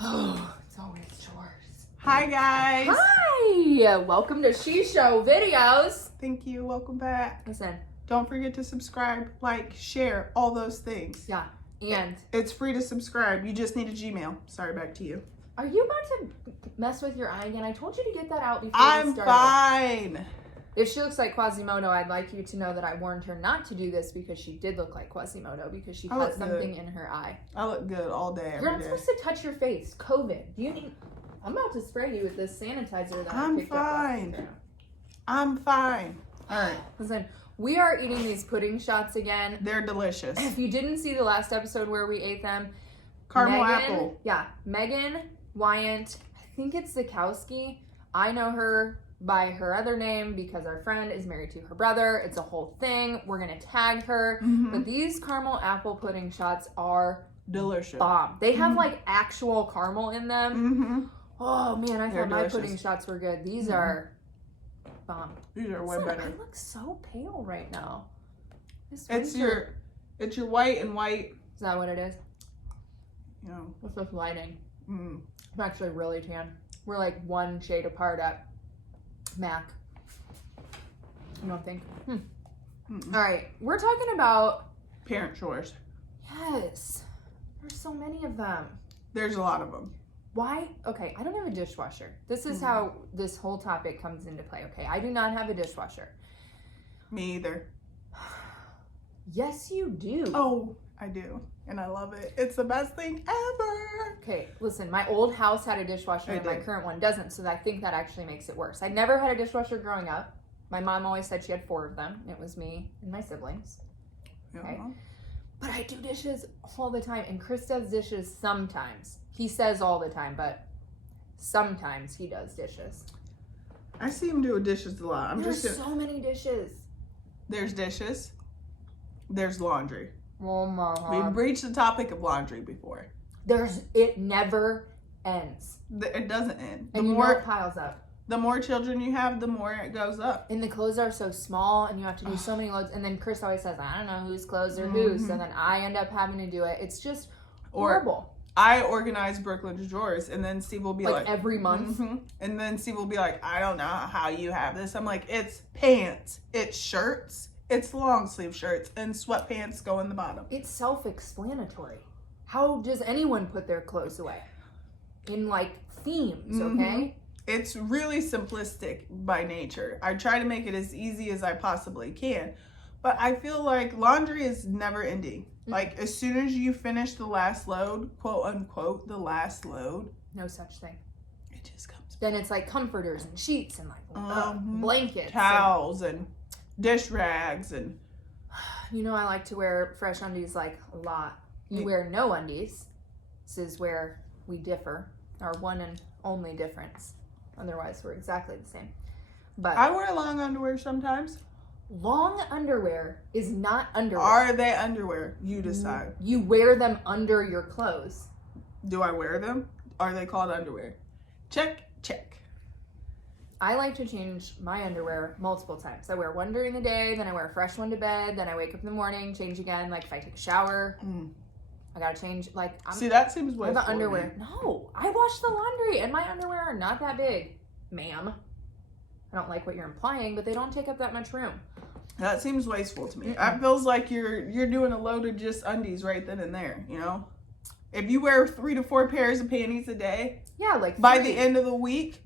Oh, it's always chores. Hi guys. Hi! Welcome to She Show Videos. Thank you. Welcome back. Listen. Don't forget to subscribe, like, share, all those things. Yeah. And it's free to subscribe. You just need a Gmail. Sorry, back to you. Are you about to mess with your eye again? I told you to get that out before I'm we started. fine. If she looks like Quasimodo, I'd like you to know that I warned her not to do this because she did look like Quasimodo because she has something in her eye. I look good all day, every You're not day. supposed to touch your face. COVID. You need... I'm about to spray you with this sanitizer that I picked fine. up. I'm fine. All right. Listen, we are eating these pudding shots again. They're delicious. If you didn't see the last episode where we ate them, Caramel Megan, apple. Yeah, Megan Wyant, I think it's Zukowski. I know her by her other name because our friend is married to her brother. It's a whole thing. We're going to tag her. Mm-hmm. But these caramel apple pudding shots are delicious. bomb. They have like actual caramel in them. Mm-hmm. Oh man, I They're thought my delicious. pudding shots were good. These are bomb. These are way Listen, better. I look so pale right now. It's your white and white. Is that what it is? You know. What's with lighting? Mm. I'm actually really tan. We're like one shade apart at MAC. You don't think? All right, we're talking about Parent chores. yes. There's so many of them. There's a lot of them. Why? Okay, I don't have a dishwasher. This is how this whole topic comes into play. Okay, I do not have a dishwasher. Me either. Yes, you do. Oh, I do. And I love it. It's the best thing ever. Okay, listen, my old house had a dishwasher and my current one doesn't, so I think that actually makes it worse. I never had a dishwasher growing up. My mom always said she had 4 of them. It was me and my siblings. Okay. But I do dishes all the time, and Chris does dishes sometimes. He says all the time, but sometimes he does dishes. I see him do dishes a lot. There's so many dishes. There's dishes. There's laundry. Oh my God. We've breached the topic of laundry before. It never ends. It doesn't end. And it piles up. The more children you have, the more it goes up. And the clothes are so small, and you have to do so many loads. And then Chris always says, I don't know whose clothes are whose. So then I end up having to do it. It's just horrible. I organize Brooklyn's drawers, and then Steve will be like every month. And then Steve will be like, I don't know how you have this. I'm like, it's pants, it's shirts, it's long sleeve shirts, and sweatpants go in the bottom. It's self-explanatory. How does anyone put their clothes away? In like themes, okay? It's really simplistic by nature. I try to make it as easy as I possibly can. But I feel like laundry is never ending. Like, as soon as you finish the last load, quote unquote, the last load. No such thing. It just comes back. Then it's like comforters and sheets and like blankets. Towels and dish rags and... You know, I like to wear fresh undies like a lot. You wear no undies. This is where we differ. Our one and only difference. Otherwise, we're exactly the same. But I wear long underwear sometimes. long underwear is not underwear. Are they underwear? You decide. You wear them under your clothes. Do I wear them? Are they called underwear? Check, check. I like to change my underwear multiple times. I wear one during the day, then I wear a fresh one to bed, then I wake up in the morning, change again. Like if I take a shower, I gotta change. Like See, that seems way the underwear. No, I wash the laundry, and my underwear are not that big, ma'am. I don't like what you're implying, but they don't take up that much room. That seems wasteful to me. That feels like you're doing a load of just undies right then and there, you know? If you wear 3 to 4 pairs of panties a day, yeah, like by the end of the week,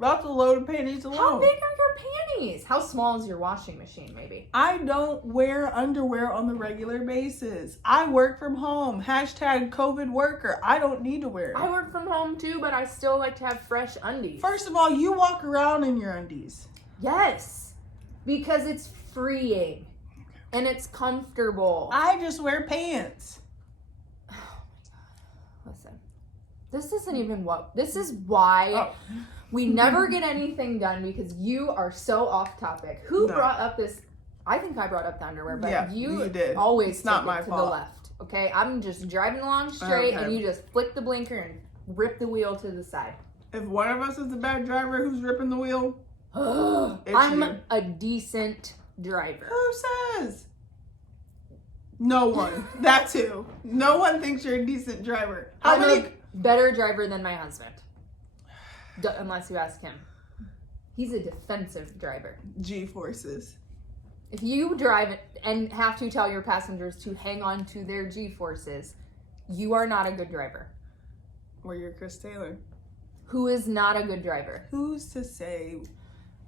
that's a load of panties alone. How big are your panties? How small is your washing machine, maybe? I don't wear underwear on the regular basis. I work from home. Hashtag COVID worker. I don't need to wear it. I work from home too, but I still like to have fresh undies. First of all, you walk around in your undies. Yes, because it's freeing and it's comfortable. I just wear pants. Oh my God. Listen, this isn't even this is why we never get anything done because you are so off topic. Who brought up this? I think I brought up the underwear, but you did. Always it's not my to fault. the left. Okay, I'm just driving along straight and you just flick the blinker and rip the wheel to the side. If one of us is a bad driver, who's ripping the wheel? I'm a decent driver. Who says? No one. That too. No one thinks you're a decent driver. How many Better driver than my husband. Unless you ask him. He's a defensive driver. G-forces. If you drive and have to tell your passengers to hang on to their G-forces, you are not a good driver. Or you're Chris Taylor. Who is not a good driver. Who's to say?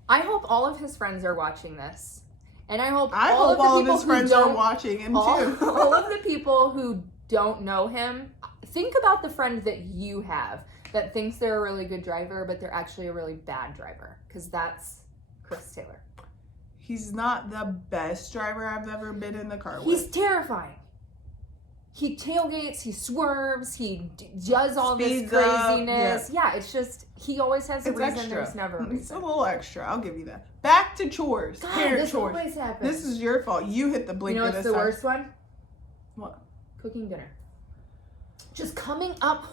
I hope all of his friends are watching this. And I hope all of his friends are watching him too. All of the people who don't know him, think about the friend that you have that thinks they're a really good driver, but they're actually a really bad driver. Because that's Chris Taylor. He's not the best driver I've ever been in the car with. He's terrifying. He tailgates, he swerves, he does all Speeds this up, craziness. Yeah, it's just, he always has a reason. Extra. There's never a reason. It's a little extra, I'll give you that. Back to chores. God, Parent this chores. always happens. This is your fault. You hit the blinker You know what's this the time. worst one? What? Cooking dinner. Just coming up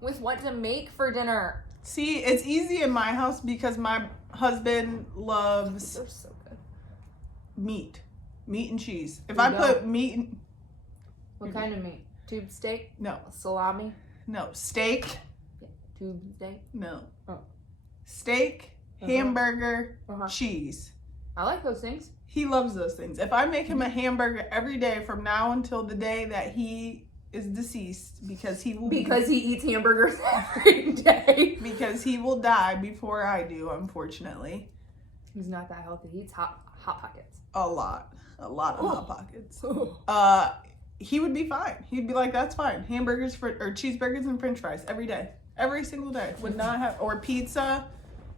with what to make for dinner. See, it's easy in my house because my husband loves They're so good. meat and cheese. If You I don't. put meat in, What kind of meat? Tube steak? no, Salami? steak, Tube steak? no, Oh. steak, hamburger, Uh-huh. cheese. I like those things. He loves those things. If I make him a hamburger every day from now until the day that he is deceased, because he eats hamburgers every day. because he will die before I do, unfortunately. He's not that healthy. He eats hot pockets. A lot of Hot Pockets. Oh. He would be fine. He'd be like, that's fine. Hamburgers or cheeseburgers and French fries every day, every single day. Would not have or pizza.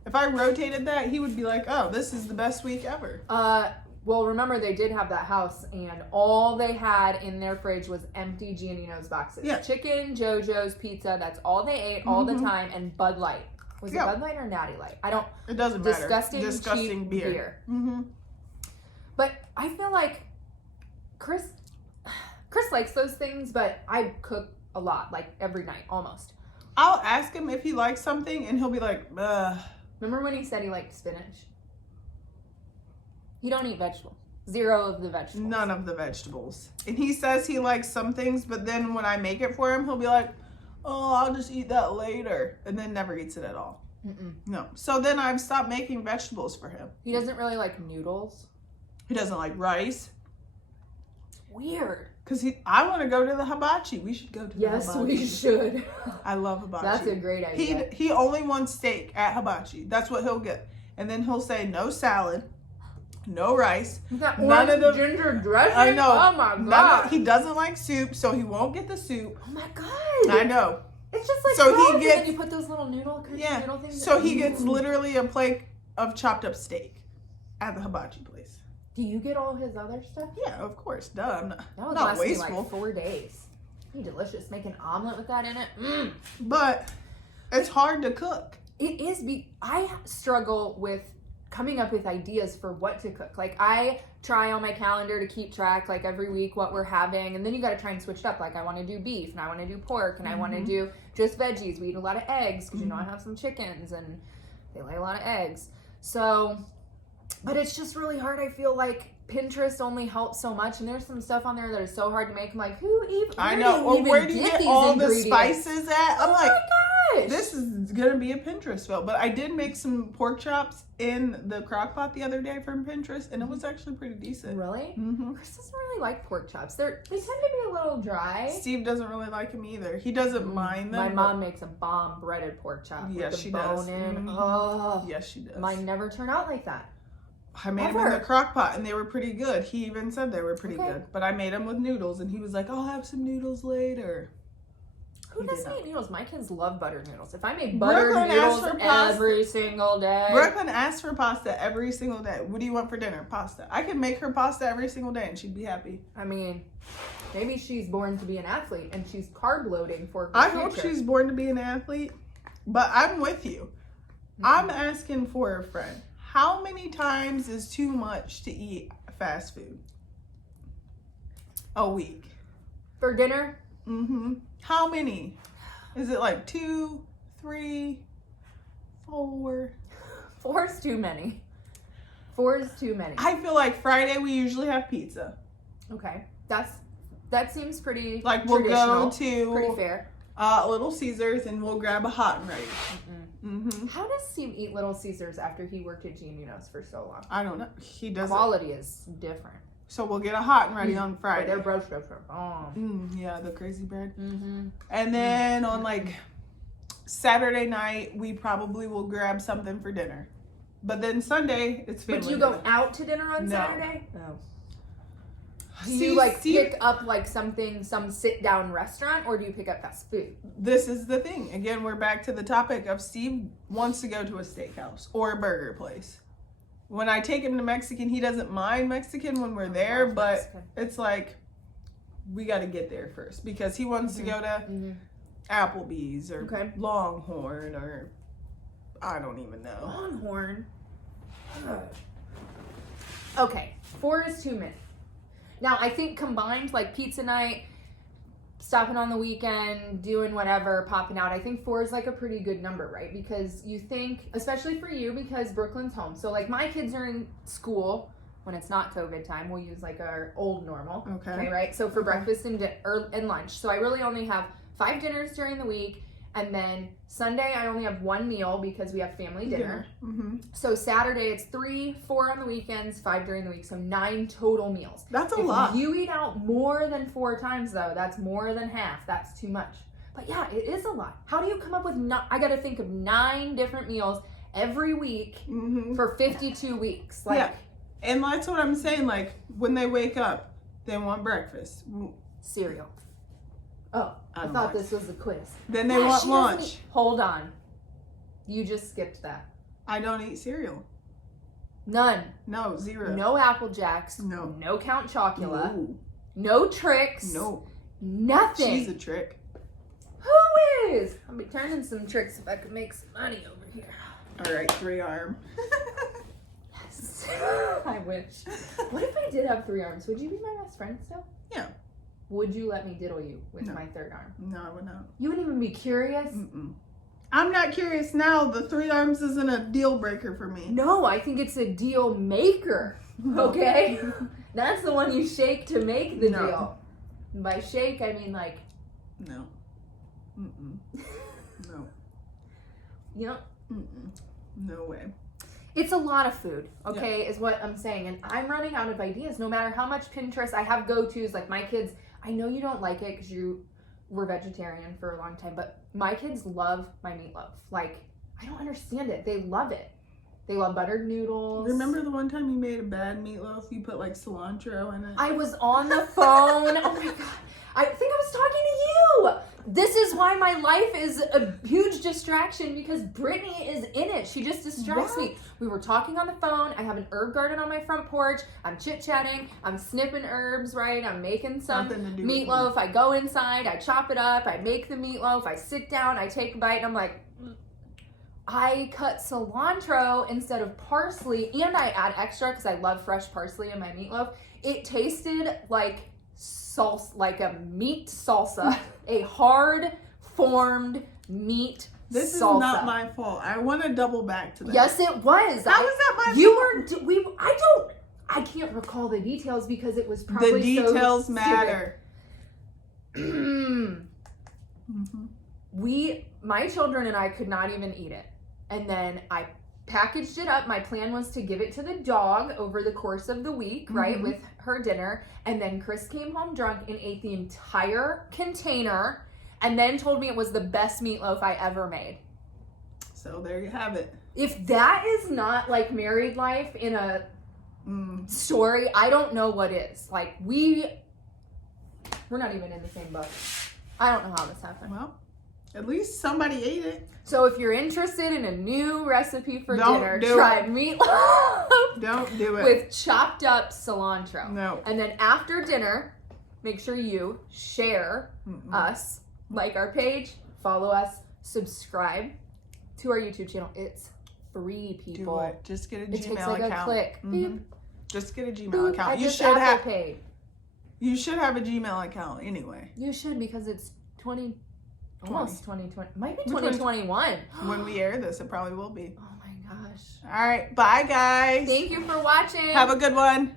If I rotated that, he would be like, oh, this is the best week ever. Well, remember they did have that house, and all they had in their fridge was empty Giannino's boxes. Yeah. Chicken, JoJo's, pizza. That's all they ate all the time, and Bud Light. Was it Bud Light or Natty Light? I don't. It doesn't matter. Disgusting cheap beer. Mm-hmm. But I feel like Chris likes those things, but I cook a lot, like every night, almost. I'll ask him if he likes something, and he'll be like, ugh. Remember when he said he liked spinach? He don't eat vegetables. Zero of the vegetables. None of the vegetables. And he says he likes some things, but then when I make it for him, he'll be like, oh, I'll just eat that later. And then never eats it at all. Mm-mm. No. So then I've stopped making vegetables for him. He doesn't really like noodles. He doesn't like rice. Weird. Because I want to go to the hibachi. We should go to the hibachi. Yes, we should. I love hibachi. That's a great idea. He only wants steak at hibachi. That's what he'll get. And then he'll say no salad, no rice. That None of the ginger dressing. I know. Oh my god. He doesn't like soup, so he won't get the soup. Oh my god. I know. It's just like So fries, he gets- and then you put those little noodle things. So he gets literally a plate of chopped up steak at the hibachi place. Do you get all his other stuff? Yeah, of course. Duh. I'm That would not last me wasteful. like 4 days. Be delicious. Make an omelet with that in it. Mm. But it's hard to cook. It is. I struggle with coming up with ideas for what to cook. Like I try on my calendar to keep track, like every week what we're having, and then you got to try and switch it up. Like I want to do beef, and I want to do pork, and I want to do just veggies. We eat a lot of eggs because you know I have some chickens, and they lay a lot of eggs. So, but it's just really hard. I feel like Pinterest only helps so much, and there's some stuff on there that is so hard to make. I'm like, who even? I know. Or where do you get all the spices at? I'm like, this is gonna be a Pinterest fail. But I did make some pork chops in the crock pot the other day from Pinterest, and it was actually pretty decent. Really? Mm-hmm. Chris doesn't really like pork chops. They tend to be a little dry. Steve doesn't really like them either. He doesn't mind them. My mom makes a bomb breaded pork chop. Yes, with the she bone does. in. Mhm. Oh, Yes, she does. mine never turn out like that. I made them in the crock pot, and they were pretty good. He even said they were pretty good. But I made them with noodles, and he was like, I'll have some noodles later. Who doesn't eat noodles? My kids love buttered noodles. If I made Brooklyn buttered asks noodles for pasta. every single day. Brooklyn asks for pasta every single day. What do you want for dinner? Pasta. I can make her pasta every single day, and she'd be happy. I mean, maybe she's born to be an athlete, and she's carb loading for her I future. hope she's born to be an athlete, but I'm with you. I'm asking for a friend. How many times is too much to eat fast food? A week. For dinner? Mm-hmm. How many? Is it like 2, 3, 4? 4's too many. 4's too many. I feel like Friday we usually have pizza. Okay. That seems pretty Like we'll traditional, go to pretty fair. Little Caesars, and we'll grab a hot and ready. How does Steve eat Little Caesars after he worked at G&U's for so long? I don't know. He doesn't. Quality is different. So we'll get a hot and ready on Friday. Their bread's different. Yeah, the crazy bread. And then on like Saturday night, we probably will grab something for dinner. But then Sunday, it's family. But you go out to dinner on Saturday? No. Do you pick up like some sit down restaurant, or do you pick up fast food? This is the thing. Again, we're back to the topic of Steve wants to go to a steakhouse or a burger place. When I take him to Mexican, he doesn't mind Mexican when we're there, but Mexican. It's like we got to get there first because he wants to go to Applebee's or Longhorn or I don't even know. Longhorn. Okay, 4 is too many. Now, I think combined, like pizza night, stopping on the weekend, doing whatever, popping out, I think 4 is like a pretty good number, right? Because you think, especially for you, because Brooklyn's home. So, like, my kids are in school when it's not COVID time. We'll use, like, our old normal. Okay, right? So, for breakfast and lunch. So, I really only have 5 dinners during the week. And then Sunday, I only have 1 meal because we have family dinner. So Saturday, it's 3, 4 on the weekends, 5 during the week. So 9 total meals. That's a lot. If you eat out more than 4 times, though, that's more than half. That's too much. But yeah, it is a lot. How do you come up with, I got to think of 9 different meals every week for 52 weeks? Like, yeah. And that's what I'm saying. Like, when they wake up, they want breakfast. Cereal. Oh, I thought this was a quiz. Then they want lunch. Hold on. You just skipped that. I don't eat cereal. None. No, 0. No Apple Jacks. No. No Count Chocula. No tricks. No. Nothing. She's a trick. Who is? I'll be turning some tricks if I could make some money over here. All right, 3 arm. Yes. I wish. What if I did have 3 arms? Would you be my best friend still? Yeah. Would you let me diddle you with my 3rd arm? No, I would not. You wouldn't even be curious? I'm not curious now. The 3 arms isn't a deal breaker for me. No, I think it's a deal maker. Okay? That's the one you shake to make the deal. And by shake, I mean like... No. No. You know? No way. It's a lot of food, okay, is what I'm saying. And I'm running out of ideas. No matter how much Pinterest, I have go-tos. Like my kids, I know you don't like it because you were vegetarian for a long time, but my kids love my meatloaf. Like, I don't understand it. They love it. They love buttered noodles. Remember the one time you made a bad meatloaf? You put like cilantro in it? I was on the phone. Oh my God. I think I was talking to you. This is why my life is a huge distraction because Britany is in it. She just distracts me. We were talking on the phone. I have an herb garden on my front porch. I'm chit-chatting. I'm snipping herbs, right? I'm making some meatloaf. I go inside. I chop it up. I make the meatloaf. I sit down. I take a bite. And I'm like, I cut cilantro instead of parsley. And I add extra because I love fresh parsley in my meatloaf. It tasted like salsa, like a meat salsa, a hard formed meat This salsa. is not my fault. I want to double back to that. Yes, it was. How was that my fault? You were. I can't recall the details because it was probably the details matter. My children and I could not even eat it, and then I packaged it up. My plan was to give it to the dog over the course of the week, right, with her dinner. And then Chris came home drunk and ate the entire container and then told me it was the best meatloaf I ever made. So there you have it. If that is not like married life in a story, I don't know what is. Like we're not even in the same boat. I don't know how this happened. Well, at least somebody ate it. So if you're interested in a new recipe for dinner, try meatloaf. Don't do it. With chopped up cilantro. No. And then after dinner, make sure you share us, like our page, follow us, subscribe to our YouTube channel. It's free, people. Do it. Just get a Gmail account. It takes like a click. Beep. Just get a Gmail account. You should have paid. You should have a Gmail account anyway. You should because it's almost 2020. Might be 2021. When we air this, it probably will be. Oh my gosh. All right. Bye, guys. Thank you for watching. Have a good one.